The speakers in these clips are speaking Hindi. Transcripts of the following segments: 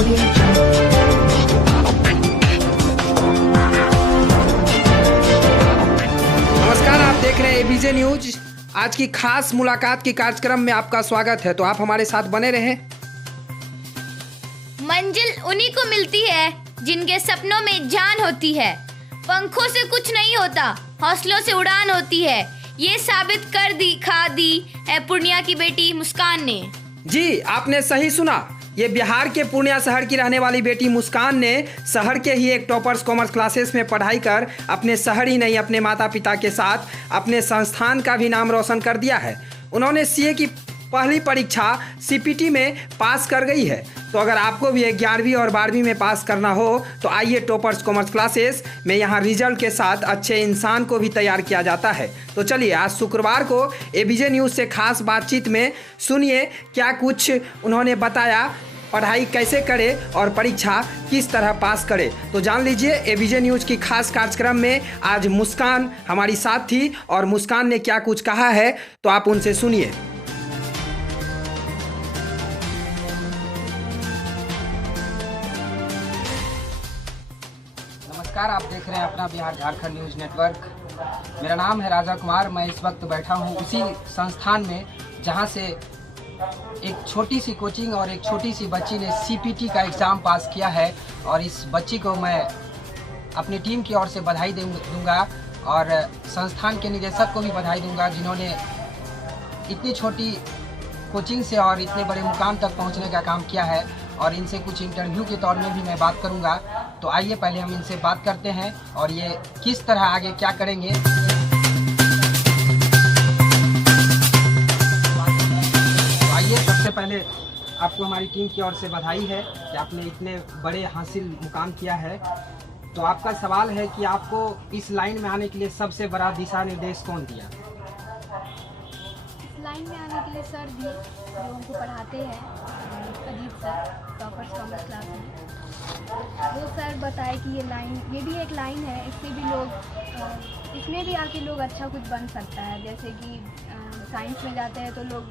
Audio Jungle. नमस्कार, आप देख रहे हैं एबीजे न्यूज। आज की खास मुलाकात के कार्यक्रम में आपका स्वागत है, तो आप हमारे साथ बने रहें। मंजिल उन्हीं को मिलती है जिनके सपनों में जान होती है। पंखों से कुछ नहीं होता, हौसलों से उड़ान होती है। ये साबित कर दिखा दी है पूर्णिया की बेटी मुस्कान ने। जी, आपने सही सुना। ये बिहार के पूर्णिया शहर की रहने वाली बेटी मुस्कान ने शहर के ही एक टॉपर्स कॉमर्स क्लासेस में पढ़ाई कर अपने शहर ही नहीं, अपने माता पिता के साथ अपने संस्थान का भी नाम रोशन कर दिया है। उन्होंने सीए की पहली परीक्षा सीपीटी में पास कर गई है। तो अगर आपको भी 11वीं और 12वीं में पास करना हो तो आइए टॉपर्स कॉमर्स क्लासेस में। यहाँ रिजल्ट के साथ अच्छे इंसान को भी तैयार किया जाता है। तो चलिए, आज शुक्रवार को एबीजे न्यूज़ से खास बातचीत में सुनिए क्या कुछ उन्होंने बताया, पढ़ाई कैसे करे और परीक्षा किस तरह पास करे। तो जान लीजिए एबीजे न्यूज़ की खास कार्यक्रम में आज मुस्कान हमारी साथ थी और मुस्कान ने क्या कुछ कहा है, तो आप उनसे सुनिए। नमस्कार, आप देख रहे हैं अपना बिहार झारखंड न्यूज़ नेटवर्क। मेरा नाम है राजा कुमार। मैं इस वक्त बैठा हूं उसी संस्थान में जहां से एक छोटी सी कोचिंग और एक छोटी सी बच्ची ने सीपीटी का एग्ज़ाम पास किया है। और इस बच्ची को मैं अपनी टीम की ओर से बधाई दूंगा और संस्थान के निदेशक को भी बधाई दूंगा जिन्होंने इतनी छोटी कोचिंग से और इतने बड़े मुकाम तक पहुंचने का काम किया है। और इनसे कुछ इंटरव्यू के तौर में भी मैं बात करूंगा। तो आइए पहले हम इनसे बात करते हैं और ये किस तरह आगे क्या करेंगे। तो आइए, सबसे पहले आपको हमारी टीम की ओर से बधाई है कि आपने इतने बड़े हासिल मुकाम किया है। तो आपका सवाल है कि आपको इस लाइन में आने के लिए सबसे बड़ा दिशा निर्देश कौन दिया? लाइन में आने के लिए सर भी जो हमको पढ़ाते हैं, Ajit sir, toppers commerce class में, वो सर बताए कि ये भी एक लाइन है। इसमें भी आके लोग अच्छा कुछ बन सकता है। जैसे कि साइंस में जाते हैं तो लोग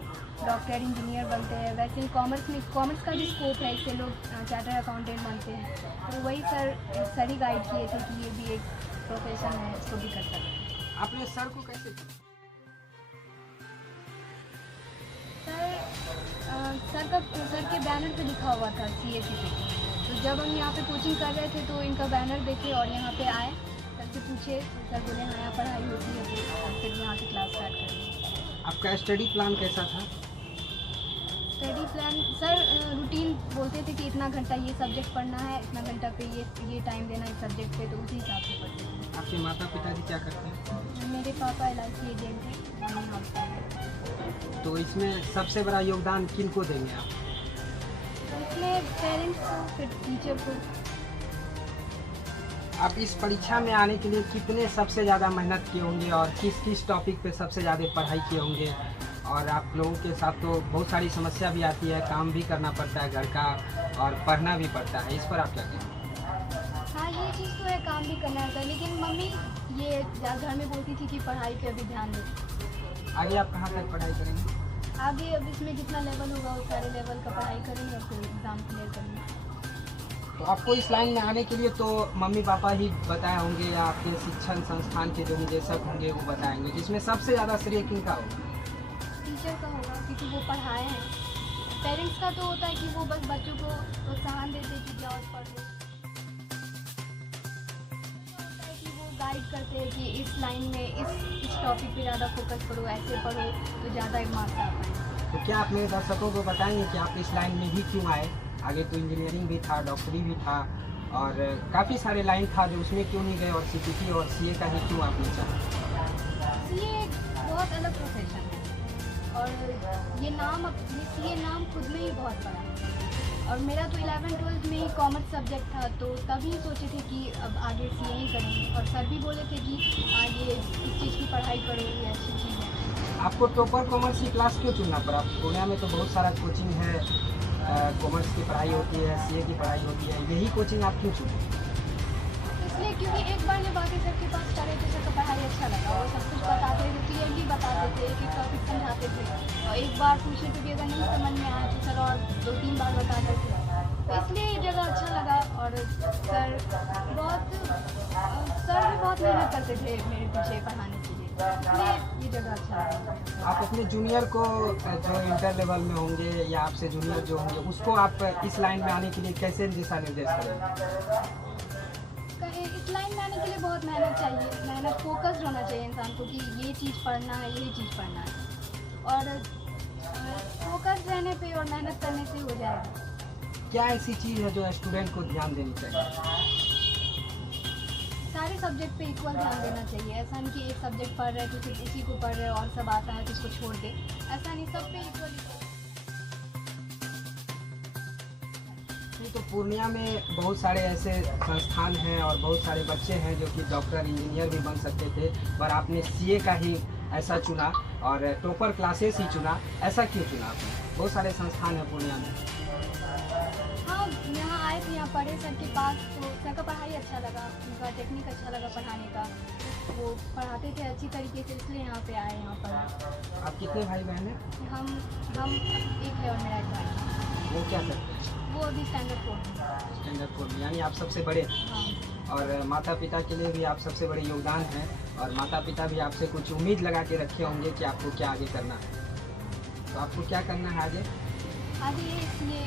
डॉक्टर इंजीनियर बनते हैं, वैसे ही कॉमर्स का भी स्कोप है, इससे लोग चार्टर्ड अकाउंटेंट बनते हैं। तो वही सर ही गाइड किए थे कि ये भी एक प्रोफेशन है, इसको भी कर सकते हैं। आपने सर को कैसे? सर के बैनर पे लिखा हुआ था सीएसी पे। तो जब हम यहाँ पे कोचिंग कर रहे थे तो इनका बैनर देखे और यहाँ पे आए, सर से पूछे तो सर बोले हाँ यहाँ पढ़ाई होती है, तो फिर यहाँ से क्लास स्टार्ट कर दी। आपका स्टडी प्लान कैसा था? स्टडी प्लान सर रूटीन बोलते थे कि इतना घंटा ये सब्जेक्ट पढ़ना है, इतना घंटा पे ये टाइम देना इस सब्जेक्ट पे, तो उसी हिसाब से पढ़ते थे। आपके माता पिताजी क्या करते हैं? मेरे पापा LIC एजेंट थे, मम्मी हाउस वाइफ। तो इसमें सबसे बड़ा योगदान किन को देंगे आप? इसमें पेरेंट्स को, फिर टीचर को। आप इस परीक्षा में आने के लिए कितने सबसे ज़्यादा मेहनत किए होंगे और किस किस टॉपिक पे सबसे ज़्यादा पढ़ाई किए होंगे? और आप लोगों के साथ तो बहुत सारी समस्या भी आती है, काम भी करना पड़ता है घर का और पढ़ना भी पड़ता है, इस पर आप क्या कहें? हाँ, ये चीज़ तो है, काम भी करना होता है, लेकिन मम्मी ये घर में बोलती थी कि पढ़ाई पे अभी ध्यान दो। आगे आप कहाँ तक पढ़ाई करेंगे? आगे अब इसमें जितना लेवल होगा उस सारे लेवल का पढ़ाई करेंगे और फिर एग्ज़ाम क्लियर करेंगे। तो आपको इस लाइन में आने के लिए तो मम्मी पापा ही बताए होंगे या आपके शिक्षण संस्थान के जो निदेशक होंगे वो बताएंगे, जिसमें सबसे ज़्यादा श्रेय किनका होगा? टीचर का होगा, क्योंकि वो पढ़ाए हैं। पेरेंट्स का तो होता है कि वो बस बच्चों को प्रोत्साहन देते हैं कि जाओ पढ़ो, गाइड करते हैं कि इस लाइन में इस टॉपिक पे ज़्यादा फोकस करो, ऐसे पढ़ो तो ज़्यादा मार्क्स आ पाए। तो क्या आप मेरे दर्शकों को बताएंगे कि आप इस लाइन में भी क्यों आए? आगे तो इंजीनियरिंग भी था, डॉक्टरी भी था और काफ़ी सारे लाइन था, जो उसमें क्यों नहीं गए और सीपीटी और सीए का ही क्यों आपने चाहा? सीए एक बहुत अलग प्रोफेशन है और ये सीए नाम खुद में ही बहुत बड़ा है। और मेरा तो 11th-12th में ही कॉमर्स सब्जेक्ट था, तो तभी सोचे थे कि अब आगे सीए ही करेंगे। और सर भी बोले थे कि आगे इस चीज़ की पढ़ाई करो, ये अच्छी चीज़ है। आपको टॉपर कॉमर्स की क्लास क्यों चुनना पड़ा? पूर्णिया में तो बहुत सारा कोचिंग है, कॉमर्स की पढ़ाई होती है, सीए की पढ़ाई होती है, यही कोचिंग आप क्यों चुने? इसलिए क्योंकि एक बार जब आगे सर के पास करे तो सर का पढ़ाई अच्छा लगा और सब कुछ बताते थे, क्लियरली बताते थे, एक टॉपिक समझाते थे। और एक बार पूछने पे भी अगर नहीं समझ में आया तो सर और 2-3 बार बताते थे। तो इसलिए आते थे मेरे पीछे पढ़ाने के लिए, इसलिए ये जगह अच्छा है। आप अपने जूनियर को जो इंटर लेवल में होंगे या आपसे जूनियर जो होंगे उसको आप इस लाइन में आने के लिए कैसे दिशा निर्देश करेंगे? इस लाइन में आने के लिए बहुत मेहनत चाहिए, मेहनत फोकस्ड होना चाहिए इंसान को कि ये चीज़ पढ़ना है, यही चीज़ पढ़ना है, और फोकस्ड रहने पे और मेहनत करने से हो जाएगा। क्या ऐसी चीज़ है जो स्टूडेंट को ध्यान देनी चाहिए? सारे सब्जेक्ट पे इक्वल ध्यान देना चाहिए। ऐसा नहीं कि एक सब्जेक्ट पढ़ रहे तो सिर्फ उसी को पढ़ रहे और सब आता है तो उसको छोड़ दे, ऐसा नहीं, सब पे इक्वल। तो पूर्णिया में बहुत सारे ऐसे संस्थान हैं और बहुत सारे बच्चे हैं जो कि डॉक्टर इंजीनियर भी बन सकते थे, पर आपने सीए का ही ऐसा चुना और टॉपर क्लासेस ही चुना। ऐसा क्यों चुना आपने? बहुत सारे संस्थान हैं पूर्णिया में। हाँ, यहाँ आए थे, यहाँ पढ़े सर के पास, तो सर का पढ़ाई अच्छा लगा, उनका टेक्निक अच्छा लगा पढ़ाने का, वो पढ़ाते थे अच्छी तरीके से, इसलिए यहाँ पे आए, यहाँ पढ़ा। आप कितने भाई बहन हैं? हम एक है और मेरा एक भाई है। वो क्या करते हैं? वो अभी स्टैंडर्ड 4 में। स्टैंडर्ड 4 में, यानी आप सबसे बड़े। हाँ। और माता पिता के लिए भी आप सबसे बड़े योगदान हैं, और माता पिता भी आपसे कुछ उम्मीद लगा के रखे होंगे कि आपको क्या आगे करना है। तो आपको क्या करना है आगे? आगे ये सीए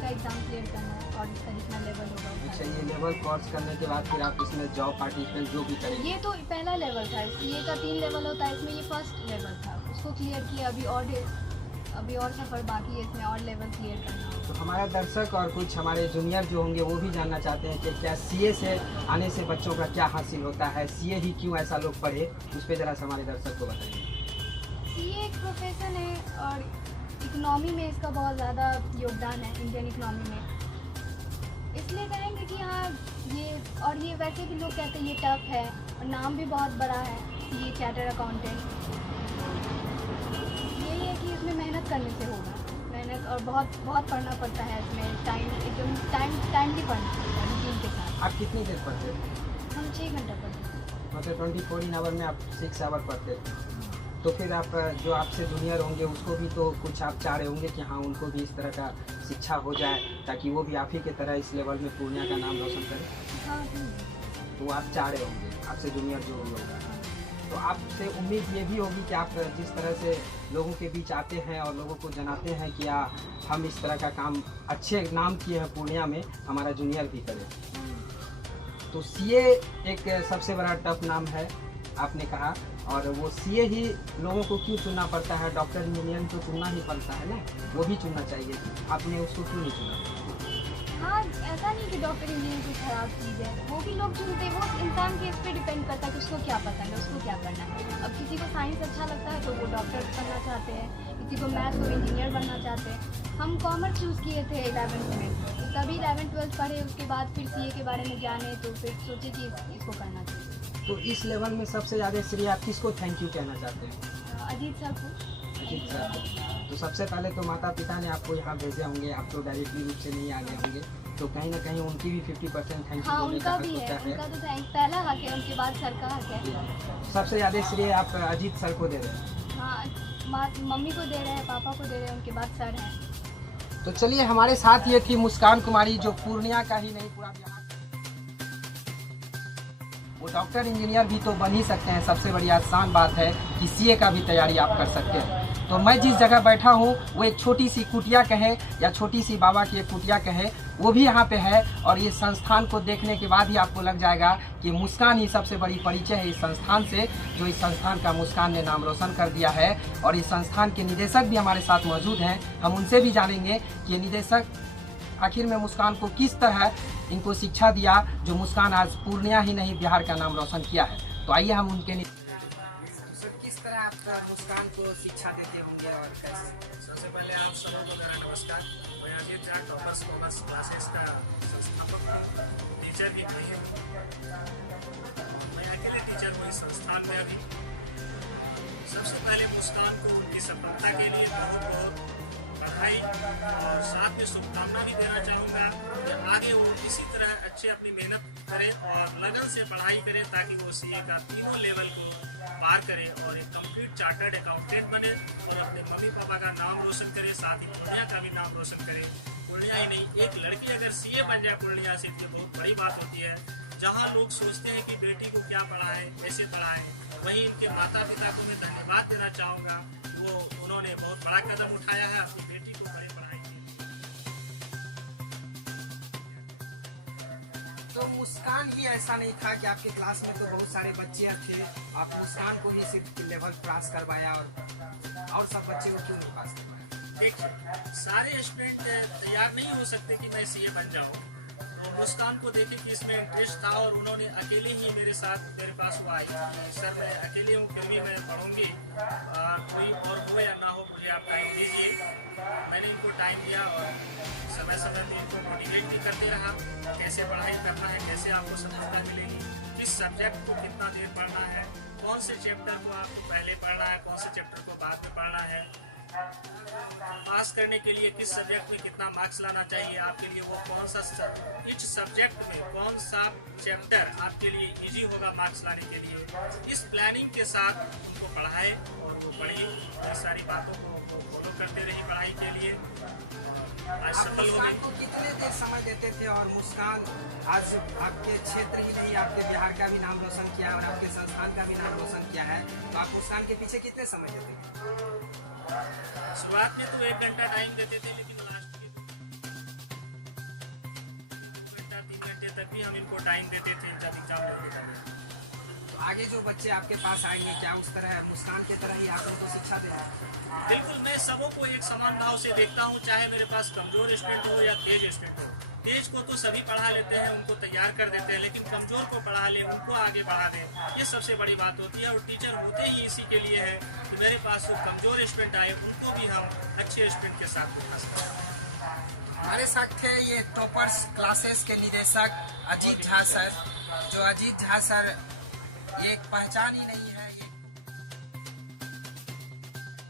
का एग्ज़ाम क्लियर करना है और इसका जितना लेवल होगा। अच्छा, ये लेवल कोर्स करने के बाद फिर आप इसमें जॉब पार्टिसिपेंट जो भी करेंगे? ये तो पहला लेवल था, सीए का 3 लेवल होता है, इसमें ये फर्स्ट लेवल था, उसको क्लियर किया। अभी और सफ़र बाकी है, इसमें और लेवल क्लियर करना होगा। तो हमारा दर्शक और कुछ हमारे जूनियर जो होंगे वो भी जानना चाहते हैं कि क्या सीए से आने से बच्चों का क्या हासिल होता है, सीए ही क्यों ऐसा लोग पढ़े, उस पर ज़रा सा हमारे दर्शक को बताइए। सीए एक प्रोफेशन है और इकोनॉमी में इसका बहुत ज़्यादा योगदान है, इंडियन इकोनॉमी में, इसलिए कहेंगे कि हाँ ये वैसे भी लोग कहते हैं ये टफ है और नाम भी बहुत बड़ा है, सीए चार्टर्ड अकाउंटेंट। यही है कि इसमें मेहनत करने से होगा, मेहनत, और बहुत पढ़ना पड़ता है इसमें, एकदम टाइमली पढ़ना पड़ता है रूटीन के साथ। आप कितनी देर पढ़ते थे? हम 6 घंटा पढ़ते हैं। मतलब 24 आवर में आप 6 आवर पढ़ते थे। तो फिर आप जो आपसे जूनियर होंगे उसको भी तो कुछ आप चाह रहे होंगे कि हाँ उनको भी इस तरह का शिक्षा हो जाए ताकि वो भी आप ही की तरह इस लेवल में पूर्णिया का नाम रोशन करें। हाँ। तो आप चाह रहे होंगे, आपसे जूनियर जो होगा, तो आपसे उम्मीद ये भी होगी कि आप जिस तरह से लोगों के बीच आते हैं और लोगों को जनाते हैं कि हम इस तरह का काम अच्छे नाम किए हैं पूर्णिया में, हमारा जूनियर भी करें। तो सीए एक सबसे बड़ा टफ नाम है आपने कहा, और वो सीए ही लोगों को क्यों चुनना पड़ता है? डॉक्टर इंजीनियर तो चुनना ही पड़ता है ना, वो भी चुनना चाहिए, आपने उसको क्यों नहीं चुना? हाँ, ऐसा नहीं कि डॉक्टर इंजीनियर कोई ख़राब चीज़ है, वो भी लोग चुनते हैं, वो इंसान के इस पर डिपेंड करता है कि उसको क्या पसंद है, उसको क्या करना है। अब किसी को साइंस अच्छा लगता है तो वो डॉक्टर बनना चाहते हैं, किसी को मैथ्स और इंजीनियर बनना चाहते हैं। हम कॉमर्स चूज़ किए थे 11th में, तभी 11th-12th पढ़े, उसके बाद फिर सीए के बारे में जाने, तो फिर सोचे कि इसको करना चाहिए। तो इस लेवल में सबसे ज़्यादा श्रेय आप किसको थैंक यू कहना चाहते हैं? अजीत सर को। अजीत सर को। तो सबसे पहले तो माता पिता ने आपको यहाँ भेजे होंगे, आप तो डायरेक्टली रूप से नहीं आ गए होंगे, तो कहीं ना कहीं उनकी भी 50% थैंक यू हाँ, बोलने उनका का भी हक है, होता है। उनका तो थैंक पहला हक है, उनके बाद सर का हक है। सबसे ज़्यादा श्रेय आप अजीत सर को दे रहे हैं? हाँ, मम्मी को दे रहे हैं, पापा को दे रहे हैं, उनके बाद सर हैं। तो चलिए, हमारे साथ ये थी मुस्कान कुमारी, जो पूर्णिया का ही नहीं पूरा बिहार, वो डॉक्टर इंजीनियर भी तो बन ही सकते हैं। सबसे बड़ी आसान बात है कि सीए का भी तैयारी आप कर सकते हैं। तो मैं जिस जगह बैठा हूँ वो एक छोटी सी कुटिया कहे या छोटी सी बाबा की एक कुटिया कहे, वो भी यहाँ पे है, और ये संस्थान को देखने के बाद ही आपको लग जाएगा कि मुस्कान ही सबसे बड़ी परिचय है इस संस्थान से, जो इस संस्थान का मुस्कान ने नाम रोशन कर दिया है। और इस संस्थान के निदेशक भी हमारे साथ मौजूद हैं, हम उनसे भी जानेंगे कि ये निदेशक आखिर में मुस्कान को किस तरह इनको शिक्षा दिया, जो मुस्कान आज पूर्णिया ही नहीं बिहार का नाम रोशन किया है। तो आइए हम उनके किस तरह आप मुस्कान को शिक्षा देते होंगे और कैसे? सबसे पहले आप सबों को मेरा नमस्कार। मैं Ajit Jha toppers commerce classes का संस्थापक हूँ, टीचर भी नहीं हूँ, मैं अकेले टीचर हूँ इस संस्थान में अभी। सबसे पहले मुस्कान को उनकी सफलता के लिए बहुत बहुत बधाई और साथ में शुभकामना भी देना चाहूँगा कि आगे वो इसी तरह अच्छे अपनी मेहनत करे और लगन से पढ़ाई करे, ताकि वो सीए का तीनों लेवल को पार करे और एक कंप्लीट चार्टर्ड अकाउंटेंट बने और अपने मम्मी पापा का नाम रोशन करे, साथ ही पूर्णिया का भी नाम रोशन करे। पूर्णिया ही नहीं, एक लड़की अगर सीए बन जाए पूर्णिया से तो बहुत बड़ी बात होती है। जहाँ लोग सोचते हैं कि बेटी को क्या पढ़ाएं, कैसे पढ़ाएं, वहीं इनके माता पिता को मैं धन्यवाद देना चाहूँगा। उन्होंने बहुत बड़ा कदम उठाया है अपनी बेटी को बड़े पढ़ाई के लिए। तो मुस्कान ही ऐसा नहीं था कि आपके क्लास में तो बहुत सारे बच्चे थे, आप मुस्कान को ही सिर्फ लेवल पास करवाया और सब बच्चे को क्यों नहीं पास करवाया? देखिए, सारे स्टूडेंट तैयार नहीं हो सकते कि मैं सीए बन जाऊँ। तो मुस्कान को देखे कि इसमें इंटरेस्ट था और उन्होंने अकेले ही मेरे पास वो आई कि सर मैं अकेले हूँ, फिर भी मैं पढ़ूँगी, कोई और हो या ना हो मुझे आप टाइम दीजिए। मैंने इनको टाइम दिया और समय समय पर इनको मोटिवेट भी करते रहा, कैसे पढ़ाई करना है, कैसे आपको सफलता मिलेगी, किस सब्जेक्ट को कितना देर पढ़ना है, कौन से चैप्टर को आपको पहले पढ़ना है, कौन से चैप्टर को बाद में पढ़ना है, पास करने के लिए किस सब्जेक्ट में कितना मार्क्स लाना चाहिए आपके लिए, वो कौन सा इच सब्जेक्ट में कौन सा चैप्टर आपके लिए इजी होगा मार्क्स लाने के लिए। इस प्लानिंग के साथ उनको पढ़ाए और वो पढ़ी, ये सारी बातों को फॉलो करते रही पढ़ाई के लिए, आज सफल हो मुस्कान को कितने देर समय देते थे? और मुस्कान आज आपके क्षेत्र ही नहीं, आपके बिहार का भी नाम रोशन किया और आपके संस्थान का भी नाम रोशन किया है, तो आप मुस्कान के पीछे कितने समय देते थे? शुरुआत में तो 1 घंटा टाइम देते थे, लेकिन लास्ट के 2 घंटा 3 घंटे तक भी हम इनको टाइम देते थे जब एग्जाम लेते थे। तो आगे जो बच्चे आपके पास आएंगे, क्या उस तरह मुस्कान की तरह ही आप उनको शिक्षा देंगे? बिल्कुल, मैं सबों को एक समान भाव से देखता हूँ, चाहे मेरे पास कमजोर स्टूडेंट हो या तेज स्टूडेंट हो। तेज को तो सभी पढ़ा लेते हैं, उनको तैयार कर देते हैं, लेकिन कमजोर को पढ़ा ले, उनको आगे बढ़ा दें, ये सबसे बड़ी बात होती है। और टीचर होते ही इसी के लिए है कि मेरे पास जो कमजोर स्टूडेंट आए उनको भी हम अच्छे स्टूडेंट के साथ बिठा सकते। हमारे साथ थे ये टॉपर्स क्लासेस के निदेशक अजीत झा सर। जो अजीत झा सर ये एक पहचान ही नहीं है, ये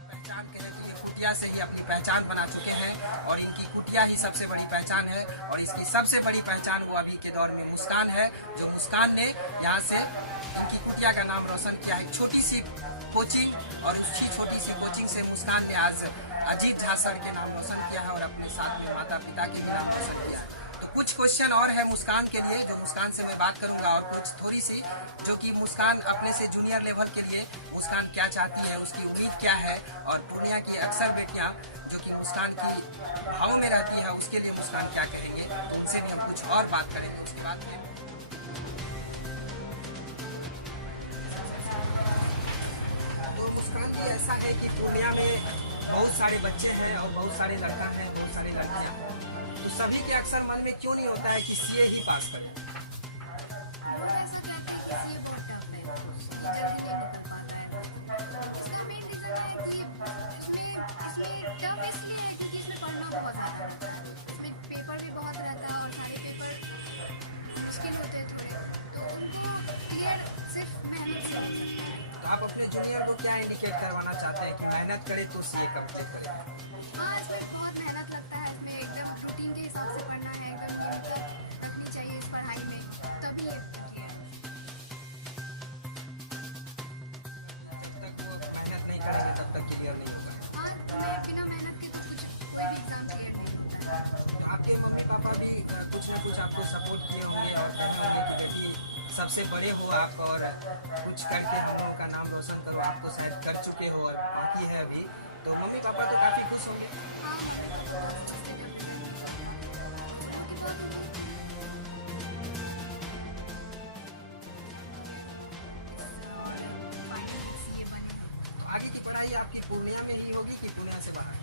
पहचान कहें तो ये कुटिया से ही अपनी पहचान बना चुके हैं और इनकी कुटिया ही सबसे बड़ी पहचान है। और इसकी सबसे बड़ी पहचान वो अभी के दौर में मुस्कान है, जो मुस्कान ने यहाँ से इनकी कुटिया का नाम रोशन किया है। एक छोटी सी कोचिंग और उसी छोटी सी कोचिंग से मुस्कान ने आज अजीत झा सर के नाम रोशन किया है और अपने साथ में माता पिता के भी नाम रोशन किया है। तो कुछ क्वेश्चन और है मुस्कान के लिए, जो मुस्कान से मैं बात करूंगा, और कुछ थोड़ी सी जो कि मुस्कान अपने से जूनियर लेवल के लिए मुस्कान क्या चाहती है, उसकी उम्मीद क्या है, और पूर्णिया की अक्सर बेटियां जो कि मुस्कान की भाव में रहती है उसके लिए मुस्कान क्या कहेंगे, तो उनसे भी हम कुछ और बात करेंगे उसके बाद में। तो मुस्कान जी, ऐसा है कि पूर्णिया में बहुत सारे बच्चे हैं और बहुत सारे लड़का हैं, बहुत सारी लड़कियां हैं, तो सभी के अक्सर मन में क्यों नहीं होता है कि सीए ही पास करें? ऐसा कहते हैं कि सीए बहुत टफ है, जल्दी नहीं निकल पाता है। इसका मेन रीजन है कि इसमें टफ इसलिए है क्योंकि इसमें पढ़ना बहुत ज़्यादा रहता है, इसमें पेपर भी बहुत रहता है और सारे पेपर मुश्किल होते हैं थोड़े, तो उनको क्लियर सिर्फ मेहनत से हो सकता है। तो आप अपने जूनियर को क्या इंडिकेट करवाना चाहते हैं कि मेहनत करे तो सीए कंप्लीट करे? हाँ, इसमें बहुत मेहनत लगता है, इसमें एकदम रूटीन के हिसाब से पढ़ना है, एकदम नियमित रखनी चाहिए इस पढ़ाई में, तभी ये होती है। जब तक वो मेहनत नहीं करेंगे तब तक क्लियर नहीं होगा। हाँ, बिना मेहनत के तो कोई भी एग्जाम क्लियर नहीं होता है। आपके मम्मी पापा भी कुछ न कुछ आपको सपोर्ट किए होंगे और कहे होंगे कि बेटी सबसे बड़े हो आप और कुछ करके हम लोगों का नाम रोशन करो, आप तो शायद कर चुके हो और बाकी है अभी, तो मम्मी पापा तो काफ़ी खुश होंगे। हाँ, बहुत सोचते हैं फाइनल सीए बने, तो आगे की पढ़ाई आपकी पूर्णिया में ही होगी कि पूर्णिया से बाहर?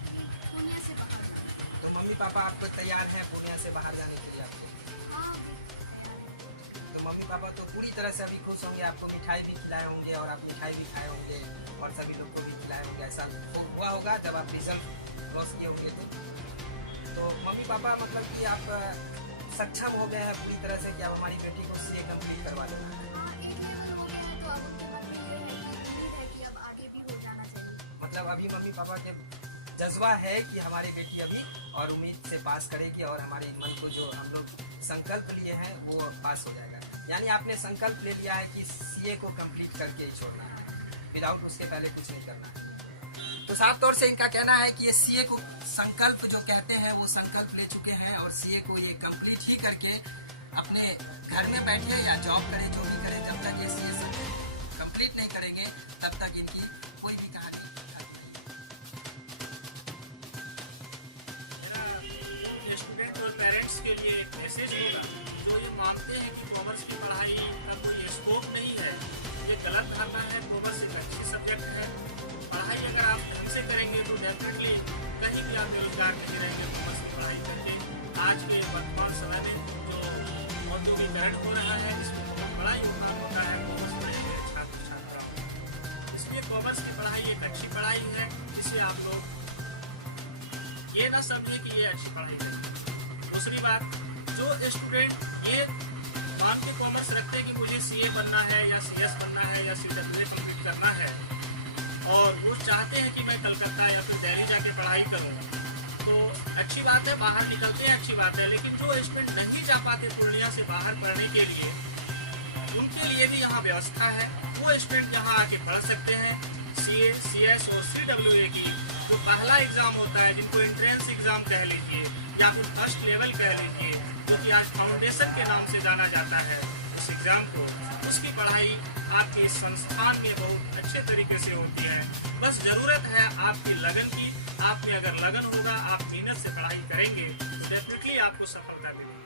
पूर्णिया से बाहर। तो मम्मी पापा आपको तैयार हैं पूर्णिया से बाहर जाने के लिए आपके? हाँ, तो मम्मी पापा तो पूरी तरह से अभी खुश होंगे, आपको मिठाई भी खिलाए होंगे और आप मिठाई भी खाए होंगे और सभी लोग को भी खिलाए होंगे। ऐसा हुआ होगा जब आप रिजल्ट क्रॉस किए होंगे तो मम्मी पापा मतलब कि आप सक्षम हो गए हैं पूरी तरह से कि अब हमारी बेटी को सीए कंप्लीट करवा देना है? हाँ, एक लेवल हो गया है तो अब उनके मन में ये है कि उम्मीद है कि अब आगे भी हो जाना चाहिए। मतलब अभी मम्मी पापा के जज्बा है कि हमारी बेटी अभी और उम्मीद से पास करेगी और हमारे मन को जो हम लोग संकल्प लिए हैं वो पास हो जाएगा। यानी आपने संकल्प ले लिया है कि सीए को कंप्लीट करके ही छोड़ना है, विदाउट उसके पहले कुछ नहीं करना है। तो साफ तौर से इनका कहना है कि ये सीए को संकल्प जो कहते हैं वो संकल्प ले चुके हैं और सीए को ये कंप्लीट ही करके अपने घर में बैठे या जॉब करें, जो भी करें, जब तक ये सी सब्जेक्ट कंप्लीट नहीं करेंगे तब तक इनकी कोई भी कहानी मेरा स्टूडेंट और पेरेंट्स के लिए एक मैसेज होगा जो ये मानते हैं कि कॉमर्स की पढ़ाई का कोई स्कोप नहीं है। ये गलत धारणा है। कॉमर्स एक अच्छी सब्जेक्ट है। पढ़ाई अगर आप ढंग से करेंगे तो डेफिनेटली कहीं भी आप बेरोजगार नहीं रहेंगे कॉमर्स की पढ़ाई करके। आज के वर्तमान समय में जो औद्योगिकरण हो रहा है इसमें बहुत बड़ा योगदान होता है कॉमर्स पढ़ने के छात्र छात्राओं। इसलिए कॉमर्स की पढ़ाई एक अच्छी पढ़ाई है। इसे आप लोग ये ना समझे कि ये अच्छी पढ़ाई है। दूसरी बात, जो स्टूडेंट ये मान के कॉमर्स रखते हैं कि मुझे सीए बनना है या सीएस बनना है या सीडब्ल्यूए कंप्लीट करना है और वो चाहते हैं कि मैं कलकत्ता या फिर दिल्ली जाके पढ़ाई करूँ, तो अच्छी बात है, बाहर निकलते हैं, अच्छी बात है। लेकिन जो स्टूडेंट नहीं जा पाते पूर्णिया से बाहर पढ़ने के लिए, उनके लिए भी यहाँ व्यवस्था है। वो स्टूडेंट यहाँ आके पढ़ सकते हैं। सीए, सीएस और सीडब्ल्यूए की जो पहला एग्जाम होता है, जिनको एंट्रेंस एग्जाम कह लीजिए या फिर फर्स्ट लेवल कह लीजिए, जो कि आज फाउंडेशन के नाम से जाना जाता है, उस एग्जाम को, उसकी पढ़ाई आपके इस संस्थान में बहुत अच्छे तरीके से होती है। बस जरूरत है आपकी लगन की। आप में अगर लगन होगा, आप मेहनत से पढ़ाई करेंगे तो डेफिनेटली आपको सफलता मिलेगी।